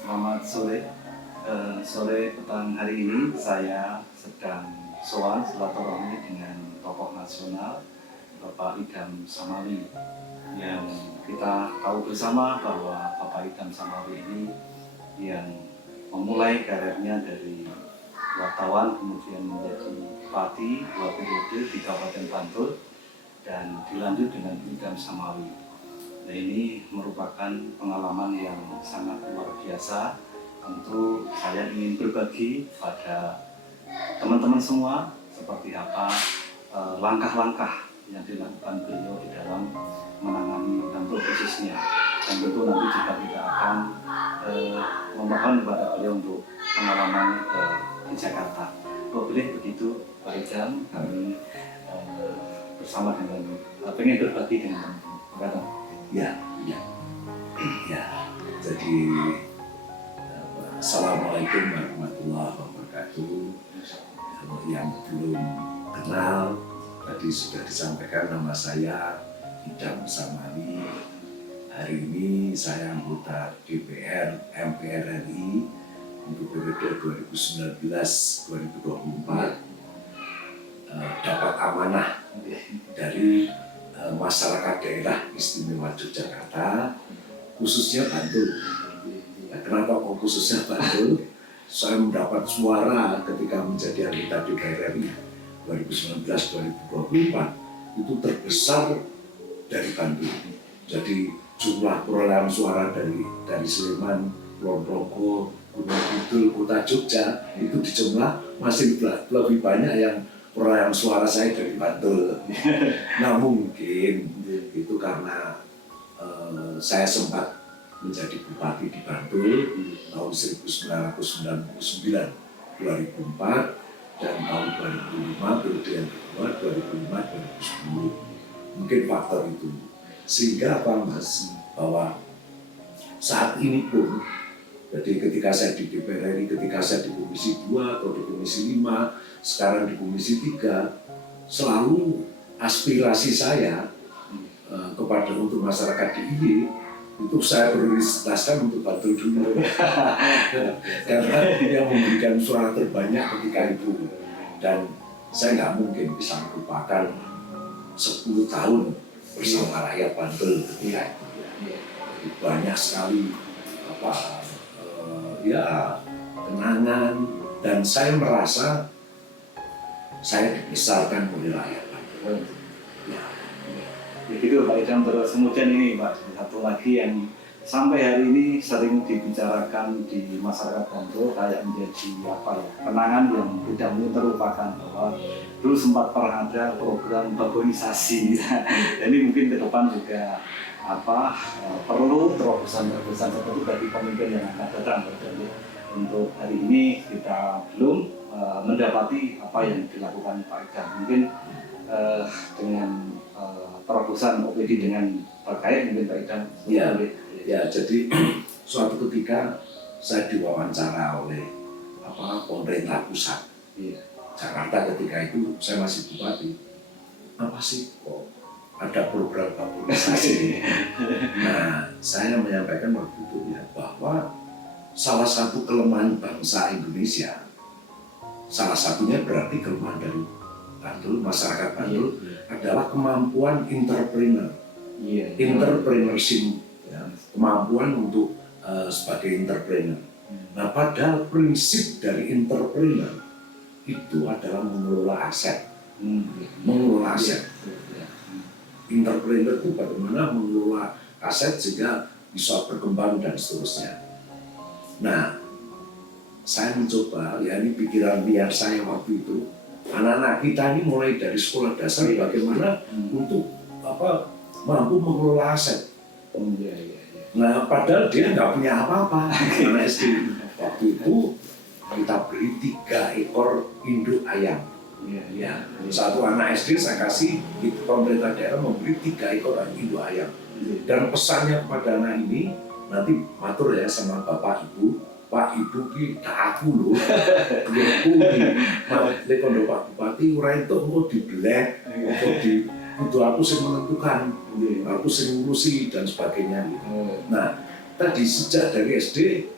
Selamat sore. Sore petang hari ini saya sedang sowan silaturahmi dengan tokoh nasional Bapak Idham Samawi, yang kita tahu bersama bahwa Bapak Idham Samawi ini yang memulai karirnya dari wartawan, kemudian menjadi bupati 2 periode di Kabupaten Bantul, dan dilanjut dengan Idham Samawi. Nah, ini merupakan pengalaman yang sangat luar biasa. Tentu saya ingin berbagi pada teman-teman semua seperti apa langkah-langkah yang dilakukan beliau di dalam menangani Bantul khususnya. Dan tentu nanti juga kita akan memohon kepada beliau untuk pengalaman di Jakarta. Boleh begitu Pak Idham, kami bersama dengan pengen berbagi dengan teman-teman. Ya. Jadi Assalamualaikum warahmatullahi wabarakatuh. Yang belum kenal, tadi sudah disampaikan nama saya Idham Samawi. Hari ini saya anggota DPR MPR RI untuk periode 2019-2024. Dapat amanah dari masyarakat daerah istimewa Yogyakarta, khususnya Bantul. Kenapa kok khususnya Bantul? Saya mendapat suara ketika menjadi anggota DPR RI 2019-2024 itu terbesar dari Bantul. Jadi jumlah perolehan suara dari Sleman, Ponorogo, Gunung Kidul, Kota Jogja itu dijumlah masih lebih banyak yang perolehan suara saya dari Bantul. Nah, mungkin itu karena saya sempat menjadi bupati di Bantul tahun 1999 2004 dan tahun 2005 periode yang kedua 2005 2010. Mungkin faktor itu sehingga apa Mas, bahwa saat ini pun, jadi ketika saya di DPR RI, ketika saya di Komisi 2 atau di Komisi 5, sekarang di Komisi 3, selalu aspirasi saya kepada untuk masyarakat DIY itu saya prioritaskan untuk Bantul dulu. Karena yang memberikan suara terbanyak ketika itu. Dan saya nggak mungkin bisa melupakan 10 tahun bersama rakyat Bantul ketika itu. Banyak sekali kenangan, dan saya merasa saya dibesarkan oleh rakyat Bantul. Begitu Pak Idham. Terus kemudian ini Pak, satu lagi yang sampai hari ini sering dibicarakan di masyarakat Bantul, kayak menjadi kenangan yang tidak mungkin terlupakan, bahwa dulu sempat pernah ada program babonisasi. Jadi mungkin ke depan juga perlu terobosan-terobosan seperti bagi pemimpin yang akan datang. Jadi untuk hari ini kita belum mendapati apa yang dilakukan Pak Idham. Mungkin dengan terobosan OPD dengan terkait mungkin Pak Idham. Ya, jadi suatu ketika saya diwawancara oleh pemerintah pusat Jakarta ketika itu saya masih bupati. Apa sih kok ada program babonisasi? Nah, saya menyampaikan waktu itu bahwa salah satu kelemahan bangsa Indonesia, salah satunya berarti kelemahan dari Bantul, masyarakat Bantul, adalah kemampuan entrepreneurship, kemampuan untuk sebagai entrepreneur. Nah, padahal prinsip dari entrepreneur itu adalah mengelola aset. Mengelola aset. Entrepreneur itu bagaimana mengelola aset sehingga bisa berkembang dan seterusnya. Nah, saya mencoba, ini pikiran liar saya waktu itu, anak-anak kita ini mulai dari sekolah dasar bagaimana untuk mampu mengelola aset. Nah, padahal dia nggak punya apa-apa. Anak SD waktu itu kita beri 3 ekor induk ayam. Satu anak SD saya kasih, pemerintah daerah memberi 3 ekor induk ayam. Dan pesannya kepada anak ini, nanti matur ya sama Bapak Ibu, Pak Ibu ki tak aku lho. Aku di kondo Pak Bupati ora entuk engko dibeleh, engko di kudu aku sing menentukan, aku sing ngurusi dan sebagainya gitu. Nah, tadi sejak dari SD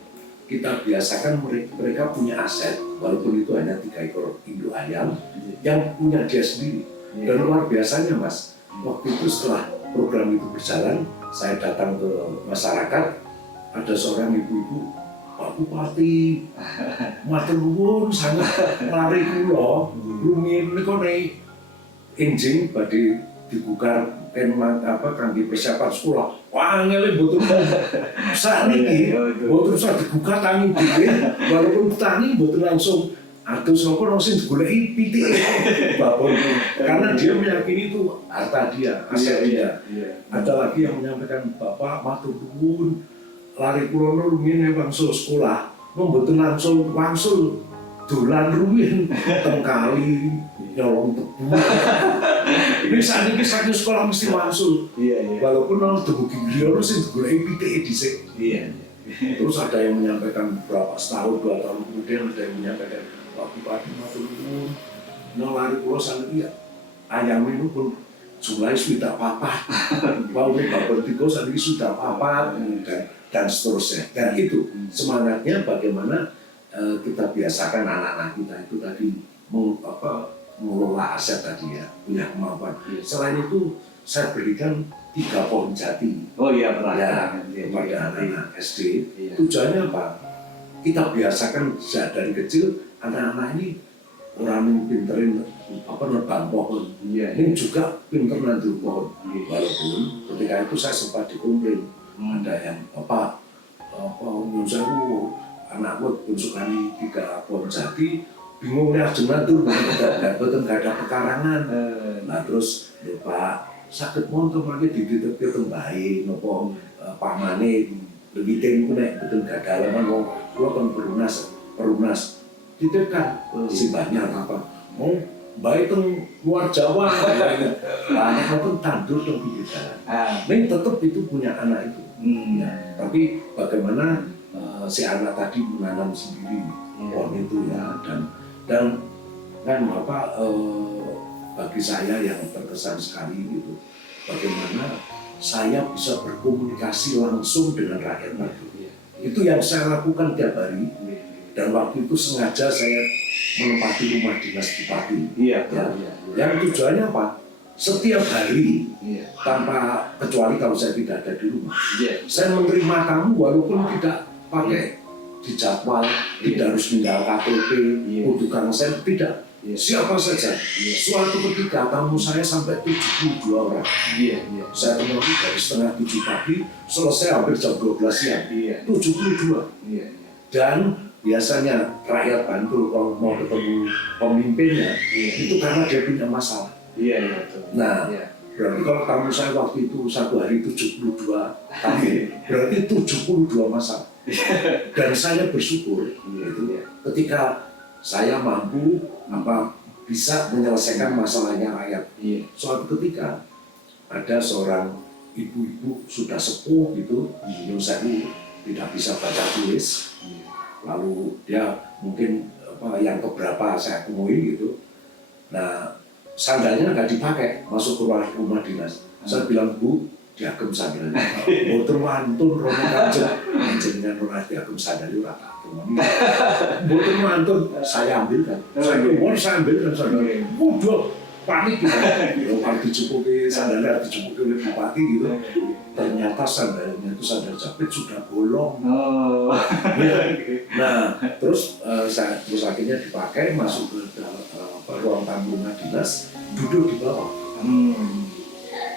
kita biasakan mereka punya aset, walaupun itu hanya 3 ekor induk ayam yang punya dia sendiri. Dan luar biasanya Mas, waktu itu setelah program itu berjalan, saya datang ke masyarakat, ada seorang ibu-ibu, Pak Bupati, matur nuwun sangat lari kula, rumiyin menika nek enjing badhe digukar kangge persiapan sekolah. Wah, ngene mboten sakniki mboten usah digukar tangi dhewe, walaupun tangi mboten langsung atus napa sing digoleki pitike babon. Karena dia meyakini itu harta dia, aset dia. Ada lagi yang menyampaikan, Bapak matur nuwun lari kula rumiyin wangsul sekolah, mboten langsung wangsul dolan rumiyin teng kali nyolong tebu. Ini saat ini saking sekolah mesti wangsul. Walaupun nang dumugi griya sing digoleki pitike dhisik. Terus ada yang menyampaikan berapa setahun 2 tahun kemudian ada yang menyampaikan, Pak Bupati matur nuwun nang lari kula saniki ayam itu pun jumlahnya sudah papat. Mau babon 3 saniki sudah papat dan seterusnya. Dan itu semangatnya bagaimana kita biasakan anak-anak kita itu tadi mengelola aset tadi ya, punya kemampuan. Selain itu saya berikan 3 pohon jati. Kepada anak-anak SD. Tujuannya apa? Kita biasakan sejak dari kecil anak-anak ini orang yang pinterin nebang pohon. Ini juga pinter nandur pohon. Walaupun ketika itu saya sempat dikomplain. Ada yang nyun sewu anakku unsukani 3 pohon jati bingung nih jenengan tuh nggak ada pekarangan. Nah terus Pak sakit montor lagi dititipke teng bae napa pamane lewiting ku nek betul gak ada halaman wong kula kan perunas titipkan simbahnya apa mau bae teng luar Jawa anak pun tandur teng pinggir jalan. Ning tetap itu punya anak itu. Ya, tapi bagaimana si anak tadi menanam sendiri pohon itu ya dan kan bagi saya yang terkesan sekali gitu bagaimana saya bisa berkomunikasi langsung dengan rakyat Madiun. Itu yang saya lakukan tiap hari dan waktu itu sengaja saya menempati rumah dinas bupati. Yang tujuannya apa? Setiap hari tanpa kecuali kalau saya tidak ada di rumah, saya menerima kamu walaupun tidak pakai dijadwal, tidak harus tinggal KTP, untuk kang saya tidak. Siapa saja. Suatu ketika tamu saya sampai 72 orang. Saya temui dari setengah 7 pagi, selesai hampir jam 12 siang. 72. Dan biasanya rakyat Bantul kalau mau ketemu pemimpinnya, itu karena dia punya masalah. Nah, berarti kalau tamu saya waktu itu 1 hari 72 kali, berarti 72 masalah. Dan saya bersyukur ketika saya mampu bisa menyelesaikan masalahnya rakyat. Suatu ketika ada seorang ibu-ibu sudah sepuh gitu, nyun sewu tidak bisa baca tulis, lalu dia mungkin yang keberapa saya temui gitu. Nah sandalnya nggak dipakai masuk ke rumah dinas. Saya bilang, Bu, diagem sandalnya. Boten wantun romo kanjeng jenengan ora diagem sandalnya ora tak temoni. Boten wantun saya ambilkan. Saya ambilkan sandalnya. Waduh, panik gitu. Kalau dicukupi sandalnya dicukupi oleh bupati gitu. Ternyata sandalnya itu sandal jepit sudah bolong. Nah, terus akhirnya dipakai masuk ke ruang tamu rumah dinas, duduk di bawah.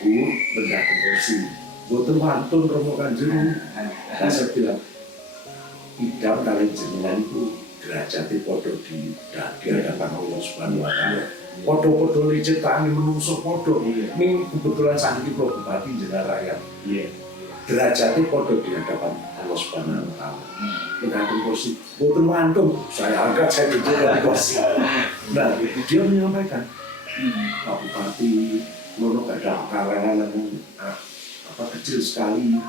Bu, benda kursi. Boten wantun romo kanjeng. Saya bilang, idam kalian jenengan itu derajati podo di hadapan Allah Subhanahu wa Ta'ala. Podo-podo licetane menungso podo. Ning kebetulan saat ini bupati jenengan rakyat. Derajati podo di hadapan Allah Subhanahu wa Ta'ala. Dengan kursi, boten wantun. Saya angkat, saya duduk di kursi. Nah, dia menyampaikan, Pak Bupati, Lono gak ada karangan yang kecil sekali,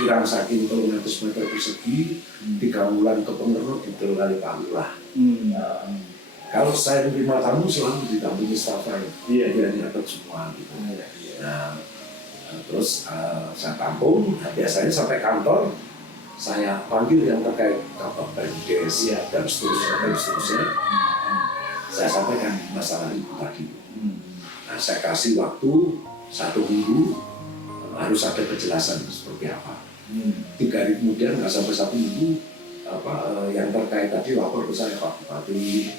kirang saking 300 meter persegi, 3 bulan ke pengerut itu kali Pak Lurah. Kalau saya menerima tamu selalu ditampingi staf saya, dia dapat semua gitu. Nah, terus saya tampung, biasanya sampai kantor, saya panggil yang terkait Kapolres dan seterusnya, saya sampaikan masalah itu tadi. Nah, saya kasih waktu 1 minggu, harus ada kejelasan seperti apa. 3 hari kemudian, nggak sampai 1 minggu, yang terkait tadi lapor ke saya, Pak Bupati,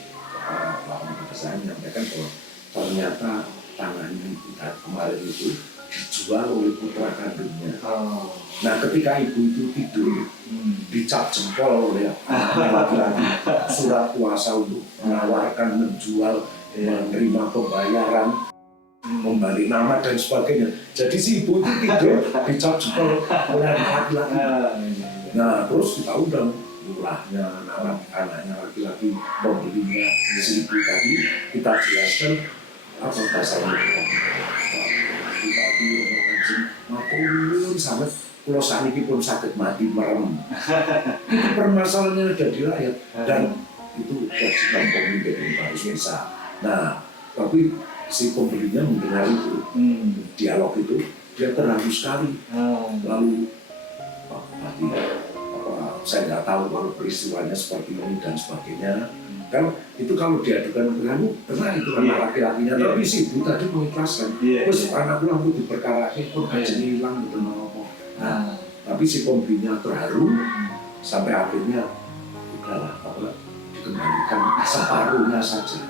lapor ke saya menyampaikan bahwa ternyata tangannya ibu kemarin itu dijual oleh putra kandungnya. Nah, ketika ibu itu tidur, dicap jempol oleh laki-laki, surat kuasa untuk menawarkan, menjual, menerima pembayaran, membalik nama dan sebagainya. Jadi si ibu itu tidur, dicap jempol oleh laki-laki. Nah, terus kita undang murahnya, anaknya laki-laki, pembelinya si ibu tadi, kita jelaskan apa bahasanya. Tadi maupun sampai pulau saniki pun sakit mati merem. Itu permasalahannya ada di rakyat dan itu kewajiban pemimpin yang harus bisa. Nah, tapi si pembelinya mendengar itu, dialog itu, dia terharu sekali. Lalu Pak Bupati, saya nggak tahu kalau peristiwanya seperti ini dan sebagainya. Kan itu kalau diadukan ke kamu, kena itu anak laki-lakinya, tapi si ibu tadi mengikhlaskan. Terus anakku langsung diperkarakan, pun gajinya hilang gitu apa. Nah, tapi si pembelinya terharu sampai akhirnya udahlah, dikembalikan separuhnya saja.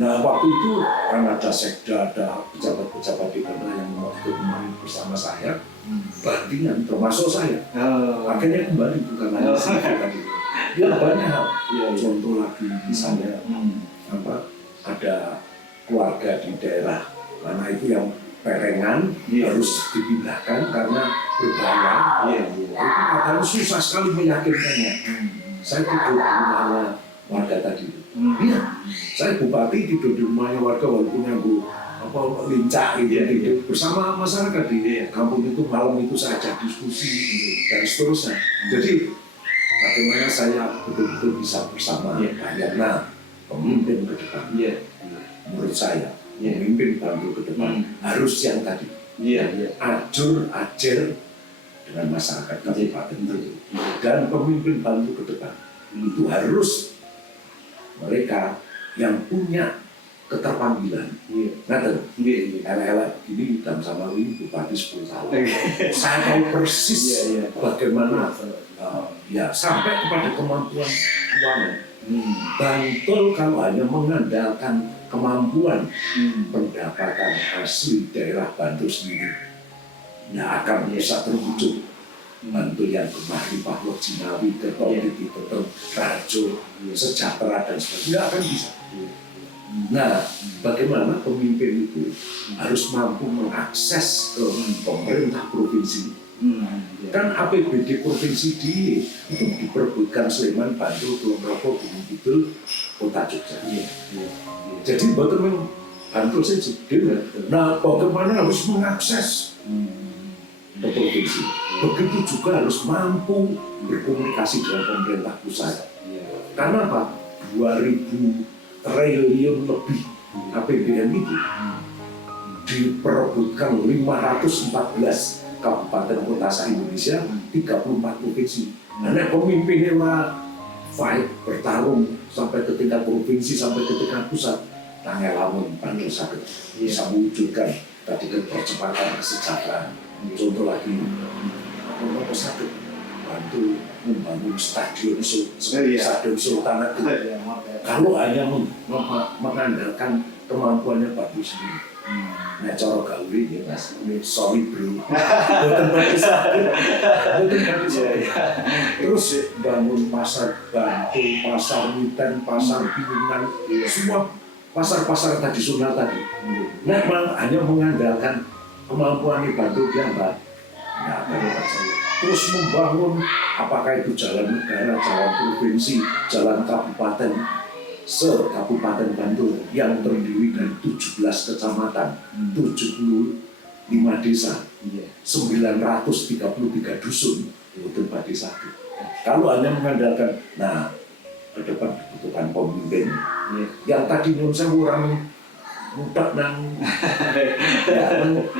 Nah, waktu itu kan ada sekda, ada pejabat-pejabat di kota yang waktu kemarin bersama saya, bandingan termasuk saya. Akhirnya kembali bukan hanya saya tadi. Ya banyak hal. Contoh lagi misalnya ada keluarga di daerah mana itu yang perengan harus dipindahkan karena berbahaya. Itu katanya susah sekali meyakinkannya. Saya tidur di rumahnya warga tadi. Iya, saya bupati tidur di rumahnya warga walaupun yang lincah gitu, bersama masyarakat di kampung itu. Malam itu saya ajak diskusi dan seterusnya. Jadi bagaimana saya betul-betul bisa bersama rakyat. Nah, pemimpin ke depan, menurut saya pemimpin bantu ke depan harus yang tadi, ajar dengan masyarakat kabupaten itu. Dan pemimpin bantu ke depan itu harus mereka yang punya keterpanggilan. Elek-elek gini dalam sama ini Bupati 10 tahun. Saya tahu persis bagaimana sampai kepada kemampuan keuangan. Bantul kalau hanya mengandalkan kemampuan pendapatan asli daerah Bantul sendiri, nggak akan bisa terwujud. Bantul yang Kemahripah, Jinawi, Kertopiti, Rajo, Sejahtera dan sebagainya nggak akan bisa. Nah, bagaimana pemimpin itu harus mampu mengakses ke pemerintah provinsi. Kan APBD provinsi itu diperebutkan Sleman, Bantul, Kulon Progo, Gunung Kidul, Kota Jogja. Jadi bagaimana Bantul saja. Nah, bagaimana harus mengakses ke provinsi. Begitu juga harus mampu berkomunikasi dengan pemerintah pusat. Karena apa? 2.000 triliun lebih APBN itu diperebutkan 514 kabupaten kota se-Indonesia, 34 provinsi. Nah, pemimpinnya fight, bertarung sampai ke tingkat provinsi, sampai ke tingkat pusat. Tanggal lamun Bantul sakit bisa mewujudkan tadi percepatan kesejahteraan. Contoh lagi, apa sakit Bantul membangun stadion Sultan itu. Kalau hanya mengandalkan kemampuannya Bantul sendiri, nah cara gawe ya Mas, sorry bro, bukan berarti sakit, terus bangun pasar Bantul, pasar Miten, pasar Piungan, semua pasar-pasar tradisional tadi. Memang hanya mengandalkan kemampuan Bantul dia mbak. Nah, terus membangun apakah itu jalan negara, jalan provinsi, jalan kabupaten, se-Kabupaten Bantul yang terdiri dari 17 kecamatan, 75 desa, 933 dusun, itu Pak Desa. Kalau hanya mengandalkan, nah ke depan dibutuhkan pemimpin yang tadi saya orang mudah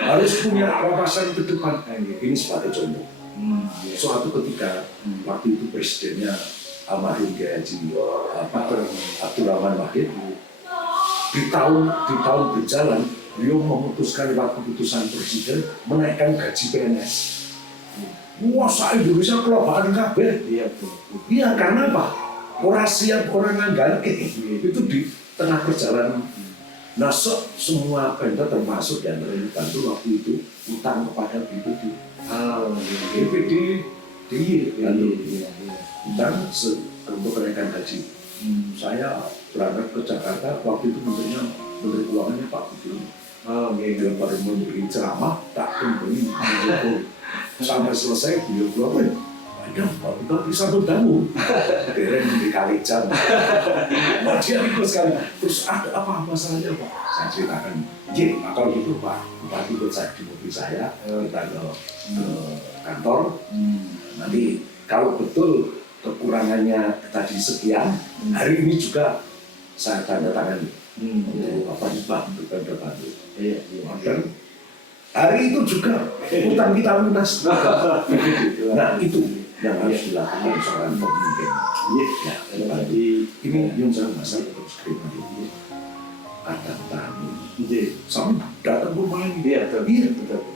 harus punya wawasan ke depan. Ini sebagai contoh. Iya. Suatu ketika waktu itu presidennya almarhum Kiai Haji Abdurrahman Wahid, di tahun berjalan beliau memutuskan lewat keputusan presiden menaikkan gaji PNS. Wah, se-Indonesia kelobaan kabeh. Iya. Iya, karena apa? Orang siap, orang nganggar itu di tengah perjalanan. Nah, semua pemda termasuk yang terlibat waktu itu utang kepada BPD. BPD utang untuk kenaikan gaji. Saya berangkat ke Jakarta, waktu itu Menteri Keuangannya Pak Budi. Dia pada memberi ceramah, tak kembali sampai selesai beliau bilang, Pak bisa berdamu. Dereng di Kalijan. Wah, dia ikut sekali. Terus ada apa masalahnya Pak? Saya ceritakan, kalau gitu Pak, Bupati ikut saya di mobil saya, kita ke kantor. Nanti kalau betul kekurangannya tadi sekian, hari ini juga saya tanda tangan untuk untuk Pemda Bantul. Dan hari itu juga utang kita lunas. Nah, itu yang harus dilakukan seorang pemimpin. Jadi ini yang saya masalah terus kritik kadang tamu. Sampai datang ke rumah ini,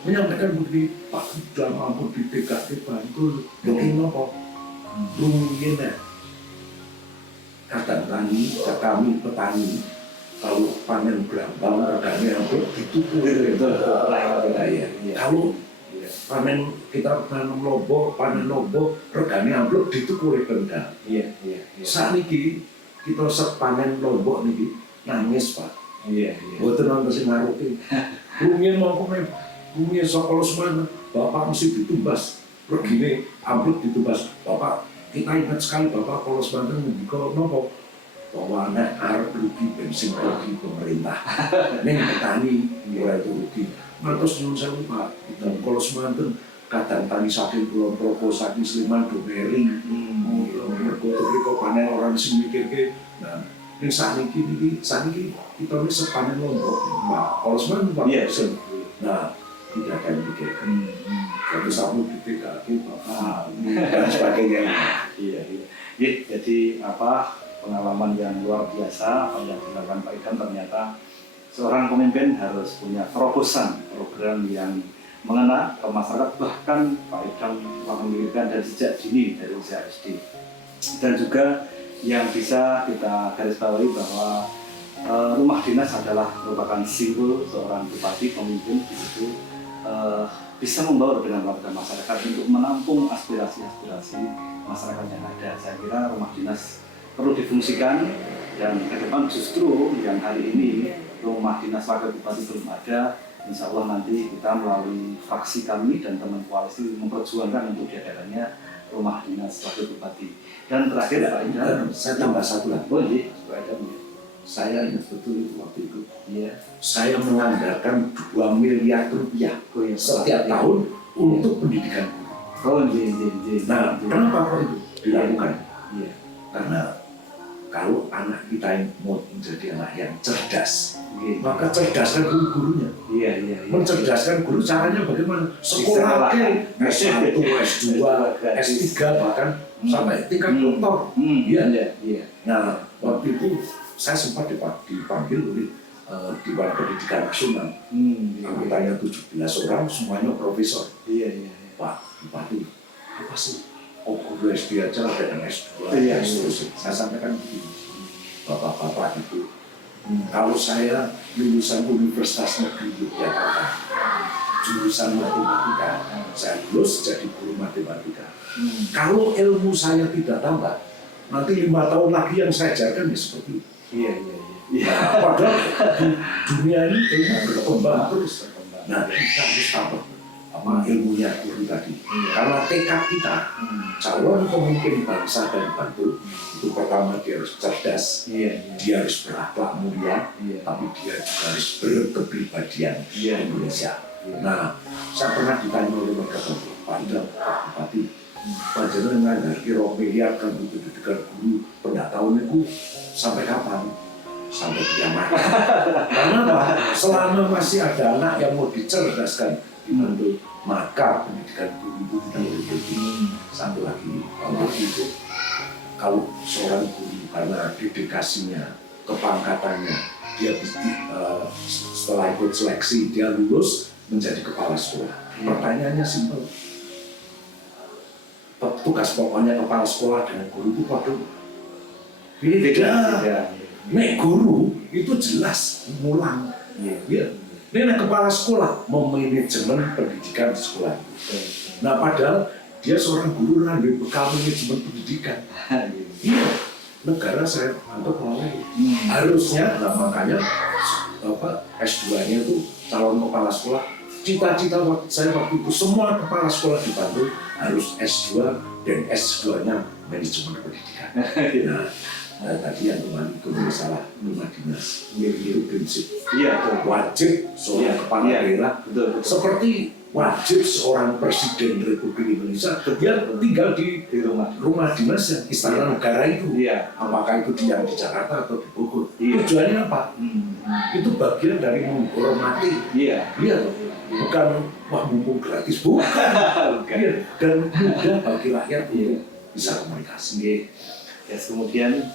menyampaikan begini, Pak sudah mampu di DKI Bantul, begini apa? Rumiin kadang kami petani kalau panen berambang regane hampir ditukul. Kalau panen kita panen lombok regane amplop ditukul Pemda. Saat ini kita panen lombok niki nangis Pak. Mboten wonten sing ngaruti. Rumiyin mongko rumiyin saka Semarang Bapak mesti ditumbas. Regine amplop ditumbas. Bapak kita ingat sekali Bapak kalau Banten ngendika napa bahwa nek arep rugi bensin rugi pemerintah. Ning petani ora itu rugi. Mantos nyuwun sewu Pak, kita kalau Banten kadang tani saking Kulon Progo saking Sleman Domeri. Mergo ketika panen orang sing mikirke nah ning saniki kita wis sepanen lombok. Pak, kalau Banten Pak. Nah, tidak akan dipikirkan. Kalau sapu di PKK, Bapak, dan sebagainya. Jadi pengalaman yang luar biasa apa yang dilakukan Pak Idam, ternyata seorang pemimpin harus punya terobosan program yang mengena ke masyarakat. Bahkan Pak Idam telah mendirikan dari sejak dini dari usia SD. Dan juga yang bisa kita garis bawahi bahwa rumah dinas adalah merupakan simbol seorang bupati pemimpin di situ. Bisa membaur dengan warga masyarakat untuk menampung aspirasi-aspirasi masyarakat yang ada. Saya kira rumah dinas perlu difungsikan dan ke depan justru yang hari ini rumah dinas wakil bupati belum ada. Insya Allah nanti kita melalui fraksi kami dan teman koalisi memperjuangkan untuk diadakannya rumah dinas wakil bupati. Dan terakhir Pak Idam, saya tambah satu lagi. Pak Idam. Saya ingat betul itu waktu itu. Saya menganggarkan 2 miliar rupiah setiap tahun untuk pendidikan guru. Nah, kenapa kok itu dilakukan? Karena kalau anak kita yang mau menjadi anak yang cerdas, maka cerdaskan guru-gurunya. Mencerdaskan guru caranya bagaimana? Sekolah S1, S2, S3 bahkan sampai tingkat doktor. Nah, waktu itu saya sempat dipanggil oleh Dewan Pendidikan Nasional. Anggotanya 17 orang, semuanya profesor. Pak Bupati, apa sih? Guru SD aja dengan S2, S2. Saya sampaikan begini, Bapak-bapak itu, kalau saya lulusan Universitas Negeri Yogyakarta, jurusan matematika, saya lulus jadi guru matematika. Kalau ilmu saya tidak tambah, nanti 5 tahun lagi yang saya ajarkan ya seperti itu. Nah, padahal dunia ini ilmu berkembang terus. Nah, kita harus tambah ilmunya guru tadi. Karena tekad kita, calon pemimpin bangsa dan Bantul itu pertama dia harus cerdas, dia harus berakhlak mulia, tapi dia juga harus berkepribadian Indonesia. Nah, saya pernah ditanya oleh warga Bantul, Pak Idam, Pak Bupati, panjenengan nganggarke 2 miliar kan untuk pendidikan guru pada tahun itu sampai kapan? Sampai kiamat. Karena apa? Selama masih ada anak yang mau dicerdaskan di Bantul, maka ketika pendidikan guru itu tidak berhenti. Satu lagi, waktu itu kalau seorang guru karena dedikasinya, kepangkatannya, dia setelah ikut seleksi dia lulus menjadi kepala sekolah. Pertanyaannya simpel. Tugas pokoknya kepala sekolah dengan guru itu waduh beda. Nek guru itu jelas ngulang. Ya. Ini kepala sekolah memanajemen pendidikan di sekolah. Nah padahal dia seorang guru yang bekal manajemen pendidikan. Iya, negara saya anggap lalai. Harusnya, nah makanya S2-nya itu calon kepala sekolah. Cita-cita saya waktu itu semua kepala sekolah di Bantul harus S2 dan S2-nya manajemen pendidikan. Nah, tadi yang kemarin itu masalah rumah dinas, itu prinsip. Iya, wajib seorang kepala daerah, seperti wajib seorang presiden Republik Indonesia dia tinggal di rumah dinas yang istana negara itu. Apakah itu yang di Jakarta atau di Bogor? Tujuannya apa? Itu bagian dari menghormati. Bukan wah mumpung gratis, bukan. Dan mudah bagi rakyat untuk bisa komunikasi. Kemudian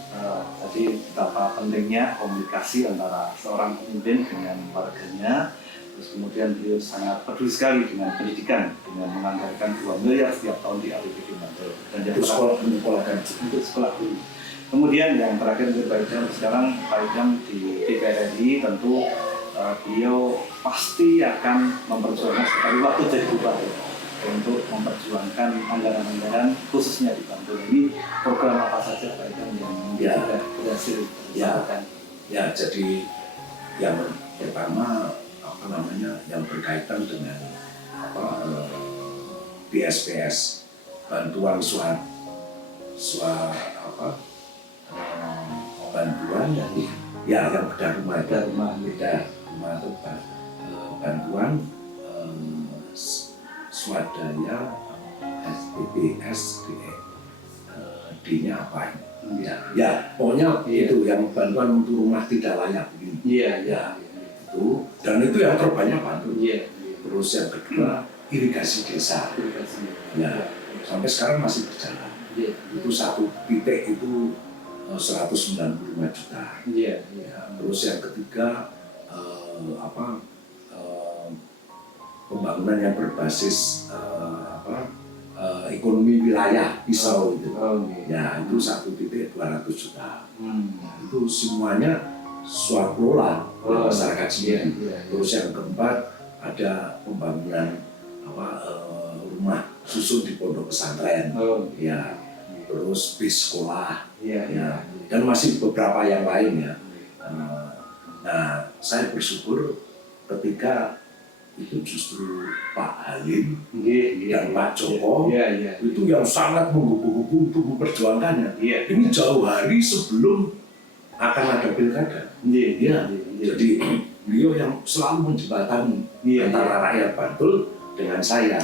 tadi betapa pentingnya komunikasi antara seorang pemimpin dengan warganya. Terus kemudian beliau sangat peduli sekali dengan pendidikan, dengan menganggarkan 2 miliar setiap tahun di APBD Bantul. Dan yang untuk sekolah guru. Kemudian yang terakhir untuk Pak Idam, sekarang Pak Idam di DPR RI tentu beliau pasti akan memperjuangkan sekali waktu jadi bupati untuk memperjuangkan anggaran-anggaran khususnya di Bantul ini. Program apa saja Pak Idam yang sudah berhasil dilakukan? Jadi yang pertama yang berkaitan dengan BSPS, bantuan bantuan yang bedah rumah bantuan swadaya SPPS D-nya apa ini? Pokoknya itu yang bantuan untuk rumah tidak layak begini. Dan itu yang terbanyak Bantul. Terus yang kedua irigasi desa. Sampai sekarang masih berjalan. Itu satu titik itu 195 juta. Terus yang ketiga pembangunan yang berbasis ekonomi wilayah pisau itu. Itu satu titik 200 juta. Itu semuanya swakelola masyarakat sendiri. Terus yang keempat ada pembangunan rumah susun di pondok pesantren. Terus bis sekolah. Dan masih beberapa yang lain ya. Nah, saya bersyukur ketika itu justru Pak Halim dan Pak Joko itu yang sangat menggebu-gebu untuk memperjuangkannya. Ini jauh hari sebelum akan ada pilkada. Jadi beliau yang selalu menjembatani antara rakyat Bantul dengan saya.